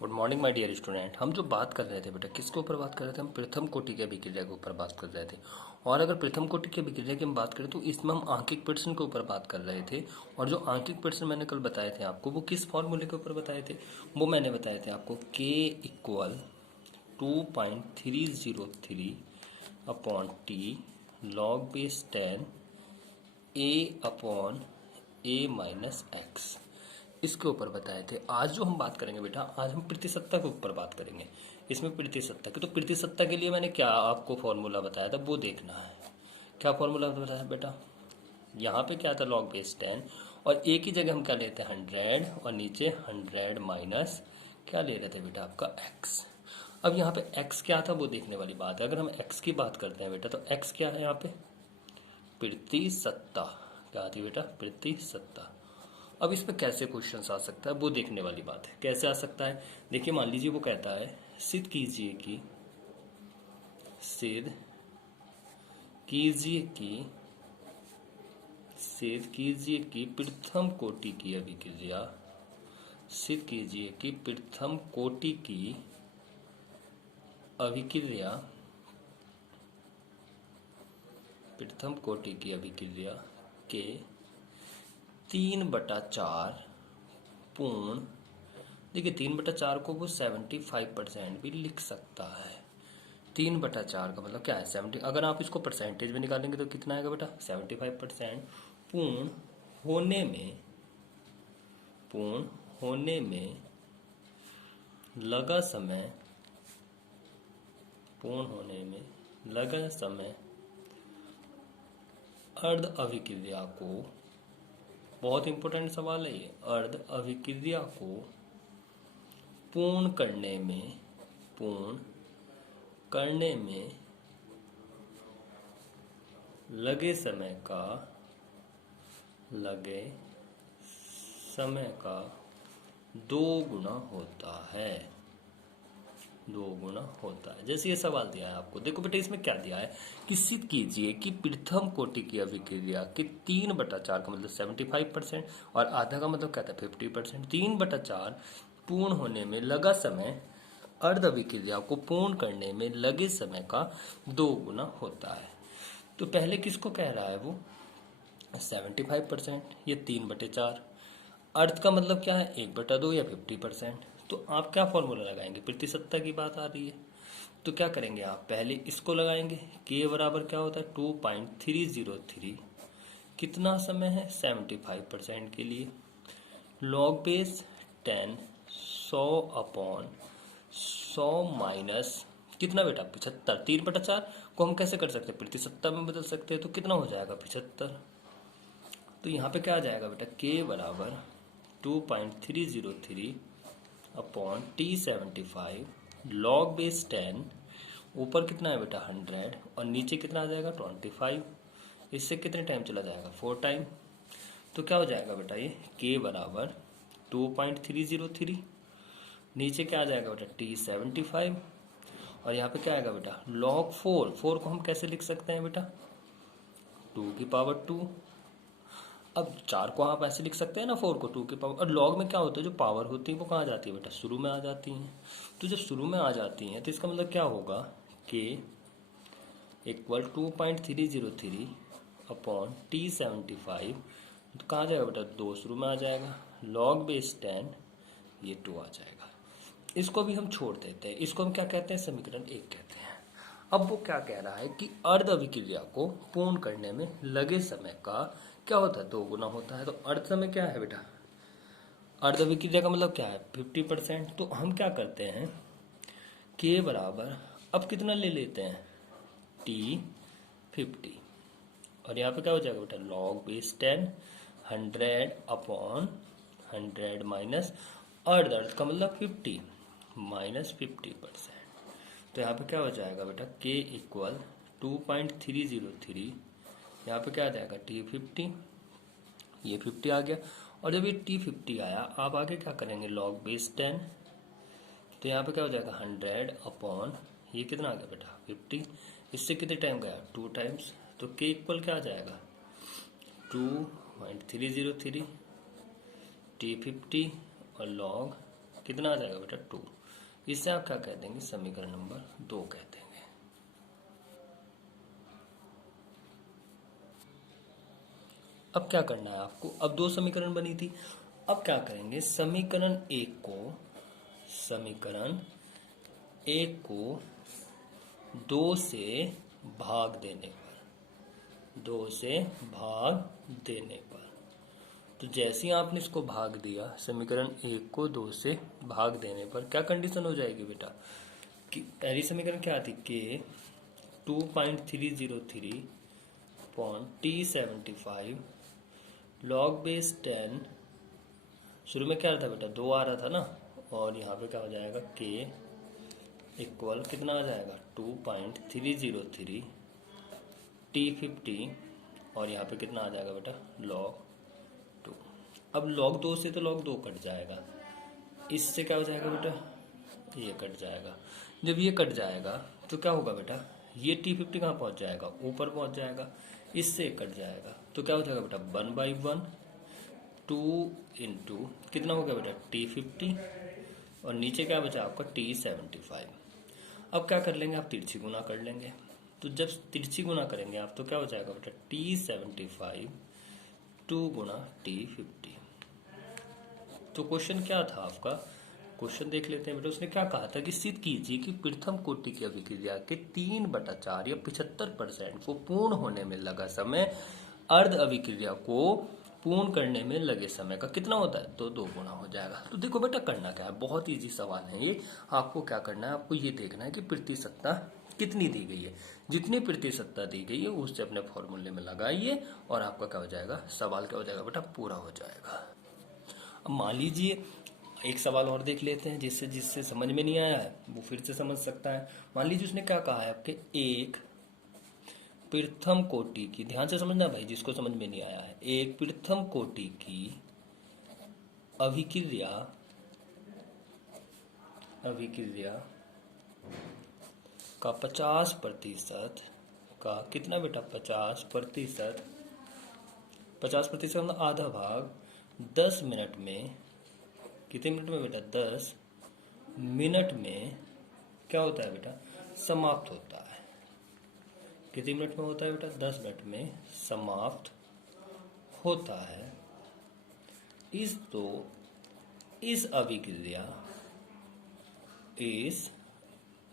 Good morning my dear student. हम जो बात कर रहे थे बेटा, किसके ऊपर बात कर रहे थे? हम प्रथम कोटि की अभिक्रिया के ऊपर बात कर रहे थे। और अगर प्रथम कोटि की अभिक्रिया की हम बात करें तो इसमें हम आंकिक प्रश्न के ऊपर बात कर रहे थे। और जो आंकिक प्रश्न मैंने कल बताए थे आपको, वो किस फॉर्मूले के ऊपर बताए थे? वो मैंने बताए थे आपको k equal 2.303 upon T log base 10 a upon a minus x, इसके ऊपर बताए थे। आज जो हम बात करेंगे बेटा, आज हम प्रतिशतता के ऊपर बात करेंगे। इसमें प्रतिशतता की, तो प्रतिशतता के लिए मैंने क्या आपको फॉर्मूला बताया था वो देखना है। क्या फॉर्मूला बताया बेटा? यहाँ पे क्या था? लॉग बेस 10, और एक ही जगह हम क्या लेते हैं? 100, और नीचे 100 माइनस क्या ले रहे थे बेटा? आपका x। अब यहाँ पे x क्या था वो देखने वाली बात है। अगर हम x की बात करते हैं बेटा, तो x क्या है यहाँ पे? प्रतिशतता। क्या आती है बेटा? प्रतिशतता। अब इस पे कैसे क्वेश्चन आ सकता है वो देखने वाली बात है। कैसे आ सकता है? देखिए, मान लीजिए वो कहता है सिद्ध कीजिए कि सिद्ध कीजिए कि सिद्ध कीजिए कि प्रथम कोटि की अभिक्रिया, सिद्ध कीजिए कि प्रथम कोटि की अभिक्रिया, प्रथम कोटि की अभिक्रिया के 3/4 पूर्ण, देखिए 3/4 को वो 75% भी लिख सकता है। 3/4 का मतलब क्या है? 70। अगर आप इसको परसेंटेज में निकालेंगे तो कितना आएगा बेटा? 75%। पूर्ण होने में, पूर्ण होने में लगा समय, पूर्ण होने में लगा समय अर्ध अभिक्रिया को, बहुत इंपॉर्टेंट सवाल है ये, अर्ध अभिक्रिया को पूर्ण करने में, पूर्ण करने में लगे समय का, लगे समय का 2 गुना होता है, 2 गुना होता है। जैसे ये सवाल दिया है आपको, देखो बेटा इसमें क्या दिया है कि सिद्ध कीजिए कि प्रथम कोटि की अभिक्रिया के 3/4 का मतलब 75%, और आधा का मतलब क्या था? 50%। 3/4 पूर्ण होने में लगा समय अर्ध अभिक्रिया को पूर्ण करने में लगे समय का 2 गुना होता है। तो पहले किसको कह रहा है वो? 75%, ये 3/4। अर्थ का मतलब क्या है? 1/2 या 50%। तो आप क्या फॉर्मूला लगाएंगे? प्रतिशतता की बात आ रही है, तो क्या करेंगे आप? पहले इसको लगाएंगे। के बराबर क्या होता है? 2.303। कितना समय है? 75% के लिए। लॉग बेस 10, 100 अपॉन 100 माइनस कितना बेटा? 75। 3/4 को हम कैसे कर सकते हैं? प्रतिशतता में बदल सकते हैं। तो कितना हो जाएगा? 75। तो यहाँ पे क्या आ जाएगा बेटा? के बराबर 2.303 अपॉन T75 लॉग बेस 10, ऊपर कितना है बेटा? 100, और नीचे कितना आ जाएगा? 25। इससे कितने टाइम चला जाएगा? 4 टाइम। तो क्या हो जाएगा बेटा? ये के बराबर 2.303, नीचे क्या आ जाएगा बेटा? T75, और यहाँ पे क्या आएगा बेटा? लॉग 4। 4 को हम कैसे लिख सकते हैं बेटा? 2 की पावर 2। अब 4 को आप ऐसे लिख सकते हैं ना, 4 को 2 की पावर। और लॉग में क्या होता है? जो पावर होती है वो कहाँ जाती है बेटा? शुरू में आ जाती हैं। तो जब शुरू में आ जाती हैं तो इसका मतलब क्या होगा? के इक्वल 2.303 अपॉन T75, तो कहाँ जाएगा बेटा? 2 शुरू में आ जाएगा। लॉग बेस 10, ये 2 आ जाएगा। इसको भी हम छोड़ देते हैं। इसको हम क्या कहते हैं? समीकरण 1 कहते हैं। अब वो क्या कह रहा है कि अर्ध अभिक्रिया को पूर्ण करने में लगे समय का क्या होता है? 2 गुना होता है। तो अर्ध समय क्या है बेटा? अर्ध अभिक्रिया का मतलब क्या है? 50%। तो हम क्या करते हैं? के बराबर, अब कितना ले लेते हैं? T50, और यहाँ पे क्या हो जाएगा बेटा? लॉग बेस 10, 100 अपॉन 100 माइनस अर्ध, अर्ध का मतलब 50 माइनस 50%। तो यहाँ पे क्या हो जाएगा बेटा? के इक्वल 2.303, यहाँ पे क्या आ जाएगा? T50, ये 50 आ गया। और जब ये T50 आया, आप आगे क्या करेंगे? लॉग बेस 10, तो यहाँ पे क्या हो जाएगा? 100 अपॉन, ये कितना आ गया बेटा? 50। इससे कितने टाइम गया? 2 टाइम्स। तो के इक्वल क्या आ जाएगा? 2.303 T50 और लॉग कितना आ जाएगा बेटा 2। इससे आप क्या कह देंगे, समीकरण नंबर 2 कह देंगे। अब क्या करना है आपको, अब 2 समीकरण बनी थी, अब क्या करेंगे, समीकरण एक को 2 से भाग देने पर, 2 से भाग देने पर, तो जैसे ही आपने इसको भाग दिया, समीकरण 1 को 2 से भाग देने पर क्या कंडीशन हो जाएगी बेटा, कि पहली समीकरण क्या थी, के 2.303.T75 log बेस 10, शुरू में क्या था बेटा 2 आ रहा था ना, और यहाँ पे क्या हो जाएगा के इक्वल कितना आ जाएगा 2.303 T50, और यहाँ पे कितना आ जाएगा बेटा log 2। अब log 2 से तो log 2 कट जाएगा, इससे क्या हो जाएगा बेटा, ये कट जाएगा। जब ये कट जाएगा तो क्या होगा बेटा, ये T50 कहाँ पहुँच जाएगा, ऊपर पहुँच जाएगा, इससे कट जाएगा, तो क्या हो जाएगा बेटा 1/1 2 इंटू कितना हो गया बेटा T50, और नीचे क्या बचा आपका T75। अब क्या कर लेंगे आप, तिरछी गुना कर लेंगे, तो जब तिरछी गुना करेंगे आप तो क्या हो जाएगा बेटा T75 2 गुना T50। तो क्वेश्चन क्या था आपका, क्वेश्चन देख लेते हैं बेटा। उसने क्या कहा था कि सिद्ध कीजिए कि प्रथम कोटि की अभिक्रिया के 3/4 या 75% को पूर्ण होने में लगा समय अर्ध अभिक्रिया को पूर्ण करने में लगे समय का कितना होता है, तो 2 गुना हो जाएगा। तो देखो बेटा करना क्या है, बहुत इजी सवाल है ये। आपको क्या करना है, आपको ये देखना है कि प्रतिशतता कितनी दी गई है, जितनी प्रतिशतता दी गई है उससे अपने फॉर्मूले में लगाइए, और आपका क्या हो जाएगा, सवाल क्या हो जाएगा बेटा, पूरा हो जाएगा। अब मान लीजिए एक सवाल और देख लेते हैं, जिससे जिससे समझ में नहीं आया है वो फिर से समझ सकता है। मान लीजिए उसने क्या कहा है आपके, एक प्रथम कोटि की, ध्यान से समझना भाई जिसको समझ में नहीं आया है, एक प्रथम कोटि की अभिक्रिया का 50% का कितना बेटा, 50%, 50% मतलब आधा भाग 10 मिनट में, कितने मिनट में बेटा 10 मिनट में क्या होता है बेटा, समाप्त होता है। कितने मिनट में होता है बेटा, 10 मिनट में समाप्त होता है। इस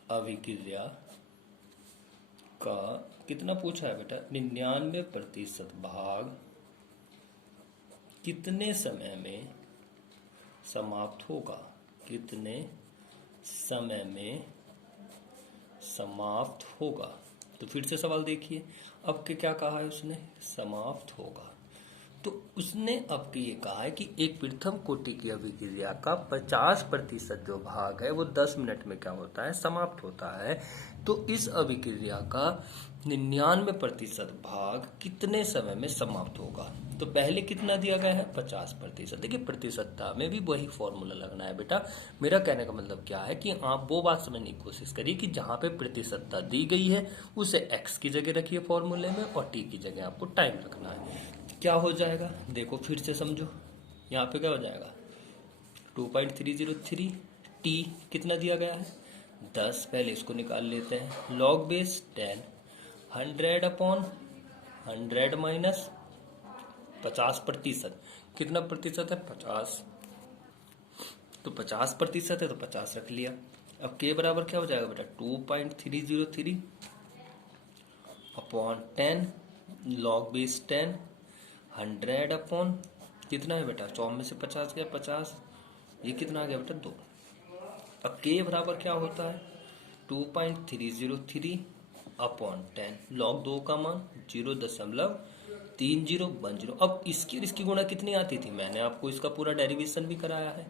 अभिक्रिया का कितना पूछा है बेटा, 99% भाग कितने समय में समाप्त होगा, कितने समय में समाप्त होगा। तो फिर से सवाल देखिए, अब के क्या कहा है उसने, समाप्त होगा। तो उसने अब के ये कहा है कि एक प्रथम कोटि की अभिक्रिया का 50% जो भाग है वो 10 मिनट में क्या होता है, समाप्त होता है। तो इस अभिक्रिया का 99% भाग कितने समय में समाप्त होगा। तो पहले कितना दिया गया है, 50%। देखिए प्रतिशतता में भी वही फॉर्मूला लगना है बेटा। मेरा कहने का मतलब क्या है कि आप वो बात समझने की कोशिश करिए कि जहाँ पे प्रतिशतता दी गई है उसे x की जगह रखिए फॉर्मूले में, और t की जगह आपको टाइम रखना है। क्या हो जाएगा, देखो फिर से समझो, यहाँ पे क्या हो जाएगा 2.303, t कितना दिया गया है 10, पहले इसको निकाल लेते हैं, log बेस 10, 100/100 माइनस 50%, कितना प्रतिशत है 50, तो 50% है तो 50 रख लिया। अब के बराबर क्या हो जाएगा बेटा 2.303 अपॉन 10 log बेस 10, 100 अपॉन कितना है बेटा 100 में से 50 गया 50, ये कितना आ गया बेटा 2। अब के बराबर क्या होता है 2.303 अपॉन 10 log 2 का मान 0.3010। अब इसकी और इसकी गुणा कितनी आती थी, मैंने आपको इसका पूरा डेरिवेशन भी कराया है,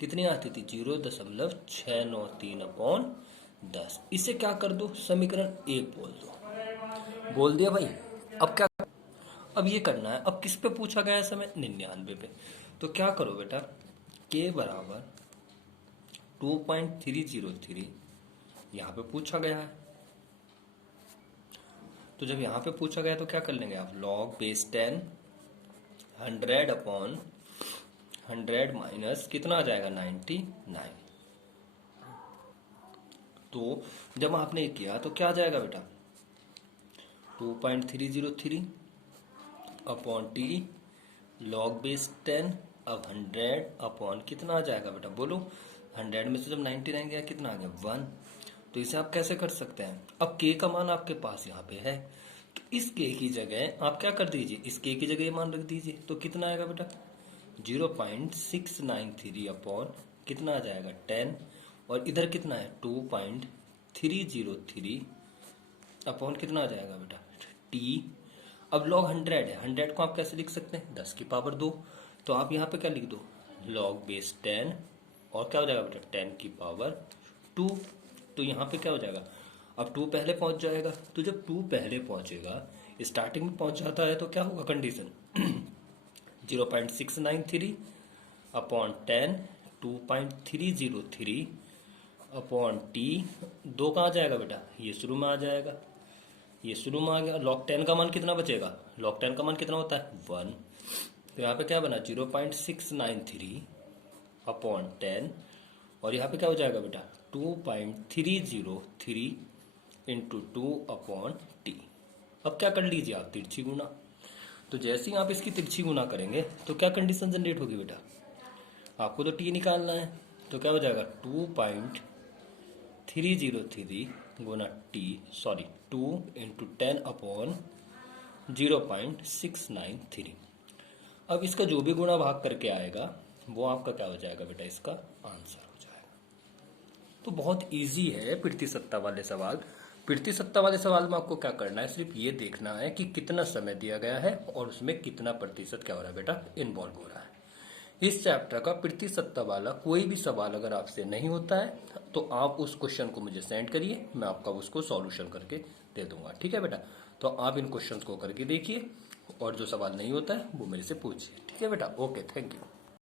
कितनी आती थी 0.693 अपॉन 10। इसे क्या कर दो, समीकरण 1 बोल दो, बोल दिया भाई। अब क्या, अब ये करना है, अब किस पे पूछा गया है समय 99 पे। तो क्या करो बेटा, के बराबर 2.303 यहाँ पे पूछा गया है, तो जब यहाँ पे पूछा गया तो क्या कर लेंगे आप, log बेस 10, 100 अपॉन 100 माइनस कितना आ जाएगा 99। तो जब आपने ये किया तो क्या आ जाएगा बेटा 2.303 अपॉन टी लॉग बेस 10। अब 100 अपॉन कितना आ जाएगा बेटा बोलो, 100 में से जब 99 गया कितना आ गया 1। तो इसे आप कैसे कर सकते हैं, अब k का मान आपके पास यहाँ पे है, तो इस k की जगह आप क्या कर दीजिए, इस k की जगह ये मान रख दीजिए, तो कितना आएगा बेटा 0.693 अपॉन कितना आ जाएगा 10, और इधर कितना है 2.303 अपॉन कितना आ जाएगा बेटा t। अब लॉग 100 है, 100 को आप कैसे लिख सकते हैं 10 की पावर 2, तो आप यहाँ पे क्या लिख दो लॉग बेस 10 और क्या हो जाएगा बेटा 10 की पावर 2। तो यहाँ पे क्या हो जाएगा, अब 2 पहले पहुंच जाएगा, तो जब 2 पहले पहुंचेगा स्टार्टिंग में पहुंच जाता है तो क्या होगा कंडीशन 0.693 अपॉन 10 2.303 अपॉन टी, 2 कहाँ जाएगा बेटा ये शुरू में आ जाएगा, ये शुरू में आ गया, लॉग 10 का मान कितना बचेगा, लॉग 10 का मान कितना होता है 1, तो यहाँ पे क्या बना 0.693 अपॉन 10, और यहाँ पे क्या हो जाएगा बेटा 2.303 इंटू 2 अपॉन टी। अब क्या कर लीजिए आप तिरछी गुना, तो जैसे ही आप इसकी तिरछी गुना करेंगे तो क्या कंडीशन जनरेट होगी बेटा, आपको तो टी निकालना है, तो क्या हो जाएगा 2.303 गुना टी 2 इंटू 10 अपॉन 0.693। अब इसका जो भी गुणा भाग करके आएगा वो आपका क्या हो जाएगा बेटा इसका आंसर हो जाएगा। तो बहुत इजी है प्रतिशतता वाले सवाल। प्रतिशतता वाले सवाल में आपको क्या करना है, सिर्फ ये देखना है कि कितना समय दिया गया है और उसमें कितना प्रतिशत क्या हो रहा है बेटा इन्वॉल्व हो रहा है। इस चैप्टर का प्रतिशतता वाला कोई भी सवाल अगर आपसे नहीं होता है तो आप उस क्वेश्चन को मुझे सेंड करिए, मैं आपका उसको सॉल्यूशन करके दे दूंगा, ठीक है बेटा। तो आप इन क्वेश्चंस को करके देखिए और जो सवाल नहीं होता है वो मेरे से पूछिए, ठीक है बेटा। Okay, thank you.